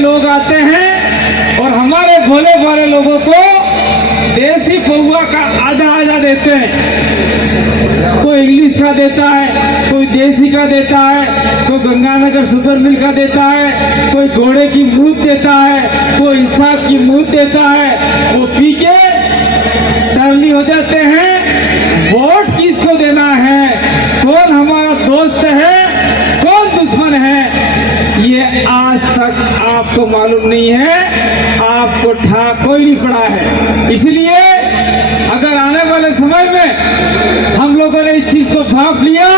लोग आते हैं और हमारे भोले भाले लोगों को देसी पौवा का आधा आधा देते हैं। कोई इंग्लिश का देता है, कोई देसी का देता है, कोई गंगानगर शुगर मिल का देता है, कोई घोड़े की मूत देता है, कोई इंसाफ की मूत देता है। वो पी के टर्ली हो जाते हैं। वोट किसको देना है, कौन हमारा दोस्त है, कौन दुश्मन है, ये आज तक आपको मालूम नहीं है, आपको ठा कोई नहीं पड़ा है। इसलिए अगर आने वाले समय में हम लोगों ने इस चीज को भांप लिया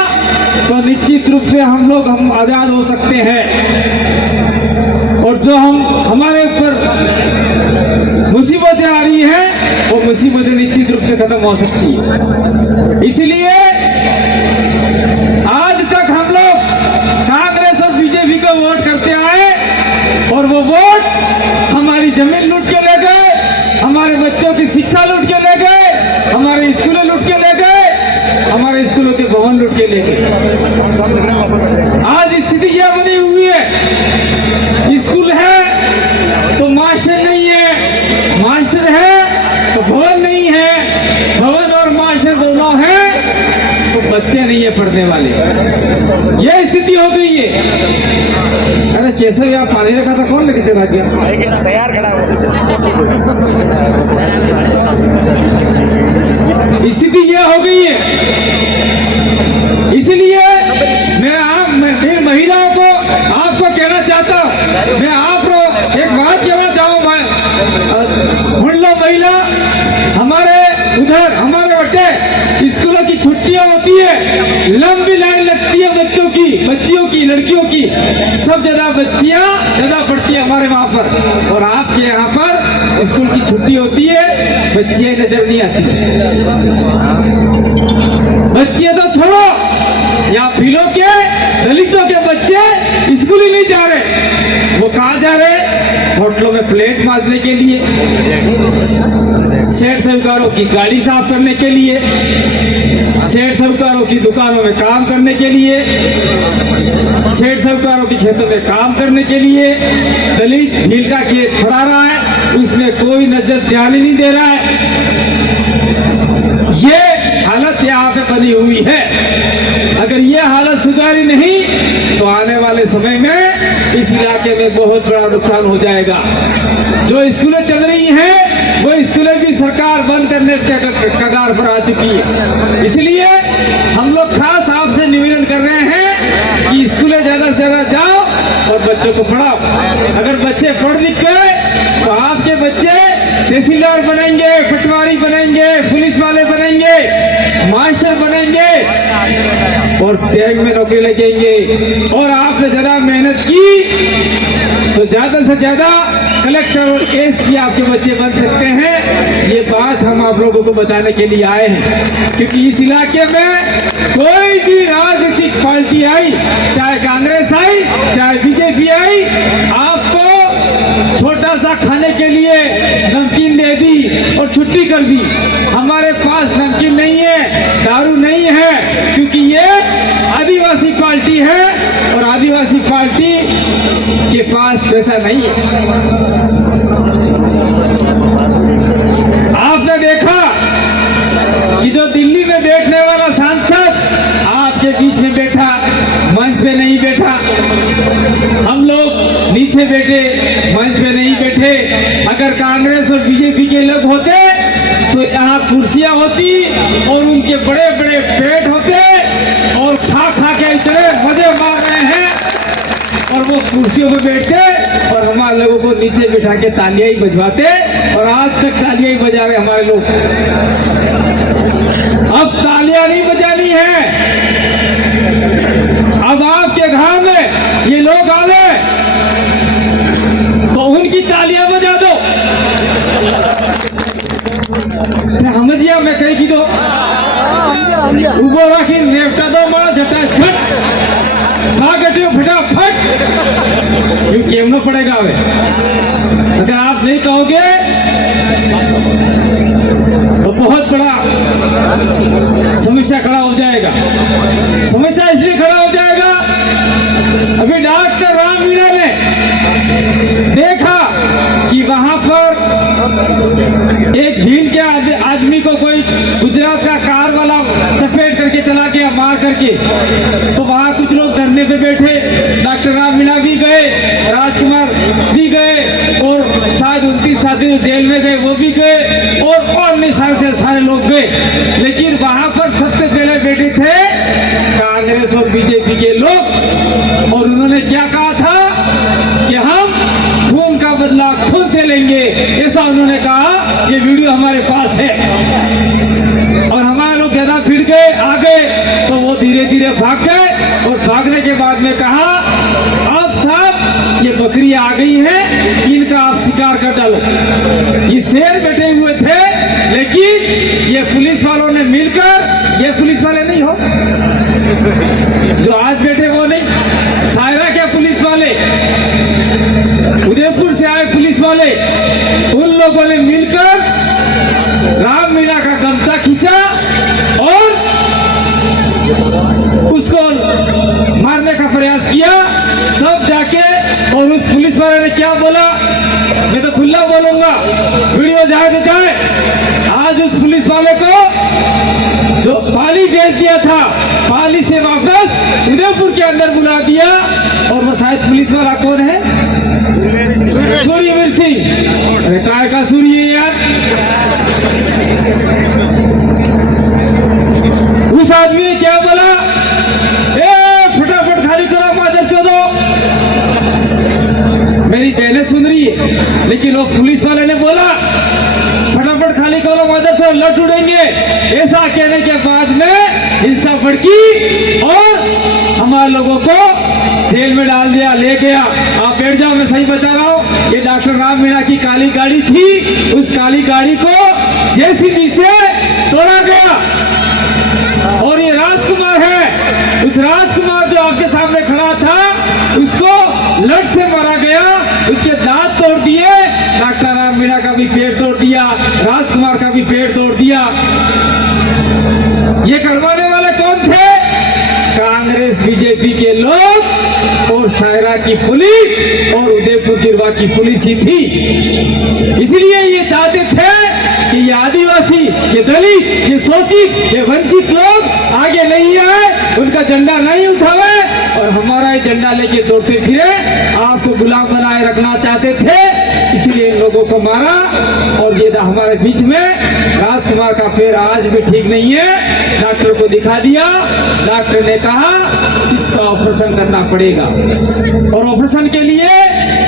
तो निश्चित रूप से हम आजाद हो सकते हैं। और जो हमारे ऊपर मुसीबतें आ रही हैं वो मुसीबतें निश्चित रूप से खत्म हो सकती है। इसलिए आज तक हम लोग कांग्रेस और बीजेपी का वोट करते आए और वो वोट हमारी जमीन लूट के ले गए, हमारे बच्चों की शिक्षा लूट के ले गए, हमारे स्कूलें लूट के ले गए, हमारे स्कूलों के भवन लूट के ले गए। आज स्थिति क्या बनी हुई है, स्कूल है तो मास्टर नहीं है, मास्टर है तो भवन नहीं है, भवन और मास्टर दोनों हैं तो बच्चे नहीं है पढ़ने वाले। यह स्थिति हो गई है। अरे कैसे भी आप पानी रखा था, कौन लेके चला गया? तैयार खड़ा स्थिति यह हो गई है। इसलिए मैं महिलाओं को आपको कहना चाहता हूं, मैं आप लोग एक बात कहना चाहूंगा, सुन लो महिला, हमारे उधर हमारे बच्चे स्कूलों की छुट्टियां होती है, लंबी लाइन लगती है बच्चों की, बच्चियों की, लड़कियों की, सब ज्यादा बच्चियां ज्यादा पढ़ती है हमारे वहां पर। और आपके यहाँ पर स्कूल की छुट्टी होती है, बच्चियां नजर नहीं आती। बच्चियां तो छोड़ो, यहाँ भीलों के दलितों के बच्चे स्कूल ही नहीं जा रहे। वो कहाँ जा रहे? होटलों में प्लेट मारने के लिए, सेठ साहूकारों की गाड़ी साफ करने के लिए, सेठ साहूकारों की दुकानों में काम करने के लिए, सेठ साहूकारों के खेतों में काम करने के लिए। दलित भील का खेत खड़ा रहा है, उसमें कोई नजर ध्यान ही नहीं दे रहा है। ये हालत यहाँ पे बनी हुई है। अगर ये हालत सुधारी नहीं तो आने वाले समय में इस इलाके में बहुत बड़ा नुकसान हो जाएगा। जो स्कूलें चल रही हैं वो स्कूलें भी सरकार बंद करने के कगार पर आ चुकी है। इसलिए हम लोग खास आपसे निवेदन कर रहे हैं कि स्कूलें ज्यादा से ज्यादा जाओ और बच्चों को पढ़ाओ। अगर बच्चे पढ़ लिख गए तो आपके बच्चे तहसीलदार बनेंगे, पटवारी बनेंगे, पुलिस वाले बनेंगे, मास्टर बनेंगे और बैंक में नौकरी लगेंगे। और आपने ज्यादा मेहनत की तो ज्यादा से ज्यादा कलेक्टर और एसपी आपके बच्चे बन सकते हैं। ये बात हम आप लोगों को बताने के लिए आए हैं, क्योंकि इस इलाके में कोई भी राजनीतिक पार्टी आई, चाहे कांग्रेस आई, चाहे बीजेपी आई, आपको छोटा सा खाने के लिए नमकीन दे दी और छुट्टी कर दी। हमारे पास नमकीन नहीं है, दारू नहीं है, क्योंकि ये आदिवासी पार्टी है और आदिवासी पार्टी के पास पैसा नहीं है। आपने देखा कि जो दिल्ली में बैठने वाला सांसद आपके बीच में बैठा, मंच पे नहीं बैठा। हम लोग नीचे बैठे, मंच पे नहीं बैठे। अगर कांग्रेस और बीजेपी के लोग होते तो यहाँ कुर्सियां होती और उनके बड़े बड़े पेट होते और खा खा के इतने मजे मार रहे हैं और वो कुर्सियों पे बैठते और हमारे लोगों को नीचे बिठा के तालियां ही बजवाते। और आज तक तालियां ही बजा रहे हमारे लोग। अब तालियां नहीं बजानी है, अब आपके घर में ये लोग आ गए तो उनकी तालियां बजा दो। हमजिया में कही की दो उबो राखी नेवटा दो मारा झटाझट भागटे फटाफट, क्यों केमना पड़ेगा हमें। अगर आप नहीं कहोगे तो बहुत बड़ा समस्या खड़ा हो जाएगा। समस्या इसलिए खड़ा हो जाएगा, अभी डॉक्टर राम मीणा ने धरने पे बैठे, डॉक्टर राम मीणा भी गए, राजकुमार भी गए, और शायद 29 साथी जो जेल में गए वो भी गए, और अन्य सारे लोग गए। लेकिन वहां पर सबसे पहले बैठे थे कांग्रेस और बीजेपी के लोग, और उन्होंने क्या कहा था कि हम खून का बदला खून से लेंगे, ऐसा उन्होंने कहा। ये वीडियो हमारे पास है। और हमारे लोग ज्यादा भिड़ गए, आ गए, तो वो धीरे धीरे भाग गए, और भागने के बाद में कहा अब साहब ये बकरी आ गई है, इनका आप शिकार कर डालो। ये शेर बैठे हुए थे, लेकिन ये पुलिस वालों ने मिलकर, ये पुलिस वाले नहीं हो जो आज बैठे वो नहीं, सायरा के पुलिस वाले, उदयपुर से आए पुलिस वाले, उन लोगों ने मिलकर राम मीणा का गमछा खींचा और उसको मारने का प्रयास किया। तब जाके, और उस पुलिस वाले ने क्या बोला, मैं तो खुला बोलूंगा, वीडियो जाए तो जाए। आज उस पुलिस वाले को जो पाली भेज दिया था, पाली से वापस उदयपुर के अंदर बुला दिया। और वो शायद पुलिस वाला कौन है? सूर्यवीर सिंह। अरे काय का सूर्य यार, उस आदमी ने क्या बोला, ए फटाफट खाली करो मादर चोदो। मेरी बहनें सुन रही है, लेकिन वो पुलिस वाले ने बोला फटाफट खाली करो मादर चोदो, लट उड़ेंगे। ऐसा कहने के बाद में हिंसा भड़की और हमारे लोगों को जेल में डाल दिया, ले गया। आप बैठ जाओ, मैं सही बता रहा हूँ। ये डॉक्टर राम मीणा की काली गाड़ी थी, उस काली गाड़ी को जेसीबी से तोड़ा गया। और ये राजकुमार है, उस राजकुमार जो आपके सामने खड़ा था, उसको लट से मारा गया, उसके दांत तोड़ दिए, डॉक्टर राम मीणा का भी पेट तोड़ दिया, राजकुमार का भी पेट तोड़ दिया। ये करवाने वाले कौन थे? कांग्रेस बीजेपी के लोग और सायरा की पुलिस और उदयपुर गिरवा की पुलिस ही थी। इसलिए ये चाहते थे कि ये आदिवासी, ये दलित, ये शोषित, ये वंचित लोग आगे नहीं आए, उनका झंडा नहीं उठावे और हमारा झंडा लेके दौड़ते फिरे। आपको गुलाम बनाए रखना चाहते थे, इसलिए इन लोगों को मारा। और ये हमारे बीच में राजकुमार का पैर आज भी ठीक नहीं है, डॉक्टर को दिखा दिया। डॉक्टर ने कहा इसका ऑपरेशन करना पड़ेगा, और ऑपरेशन के लिए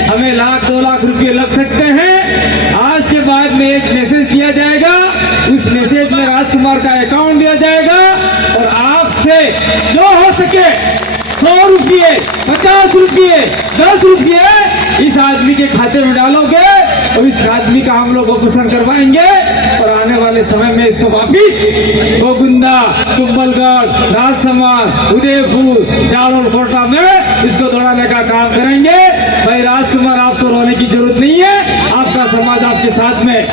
हमें 1-2 लाख रुपए लग सकते हैं। आज के बाद में एक मैसेज दिया जाएगा, उस मैसेज में राजकुमार का अकाउंट दिया जाएगा, और आपसे जो हो सके 100 रुपये, 50 रुपये, 10 रुपये इस आदमी के खाते में डालोगे, और इस आदमी का हम लोग ऑपरेशन करवाएंगे। और आने वाले समय में इसको वापिस गोगुंदा, कुंभलगढ़, राजसमंद, उदयपुर, जालोर, कोटा में इसको दौड़ाने का काम करेंगे। भाई राजकुमार, आपको रोने की जरूरत नहीं है, आपका समाज आपके साथ में।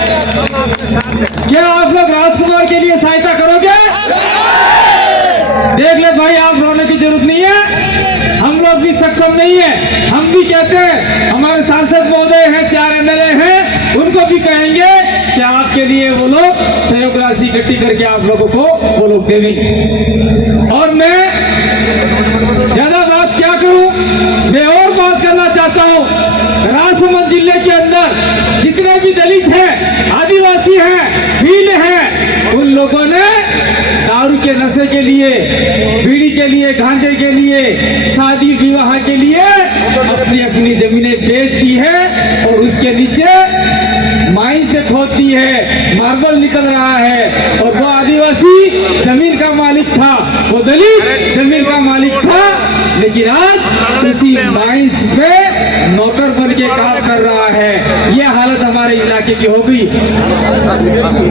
क्या आप लोग राजकुमार के लिए सहायता करोगे? देख ले भाई, आप रोने की जरूरत नहीं है, हम लोग भी सक्षम नहीं है। हम भी कहते हैं, हमारे सांसद महोदय हैं, 4 MLA हैं, उनको भी कहेंगे कि आपके लिए वो लोग सहयोग राशि इकट्ठी करके आप लोगों को वो लोग देंगे। और मैं ज्यादा बात क्या करूं, मैं और बात करना चाहता हूं। राजसमंद जिले के अंदर जितने भी दलित हैं, आदिवासी हैं, भील हैं, उन लोगों ने दारू के नशे के लिए, बीड़ी के लिए, गांजे के लिए, शादी विवाह के लिए अपनी अपनी जमीनें बेच दी है, और उसके नीचे माइन से खोद दी है, मार्बल निकल रहा है। और वो आदिवासी जमीन का मालिक था, वो दलित जमीन का मालिक था, लेकिन आज उसी माइंस पे नौकर बन के काम कर रहा है। ये हालत हमारे इलाके की हो गई।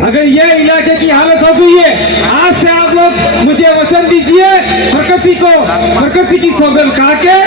अगर ये इलाके की हालत हो गई है, आज से आप लोग मुझे वचन दीजिए, प्रकृति की सौगंध खा के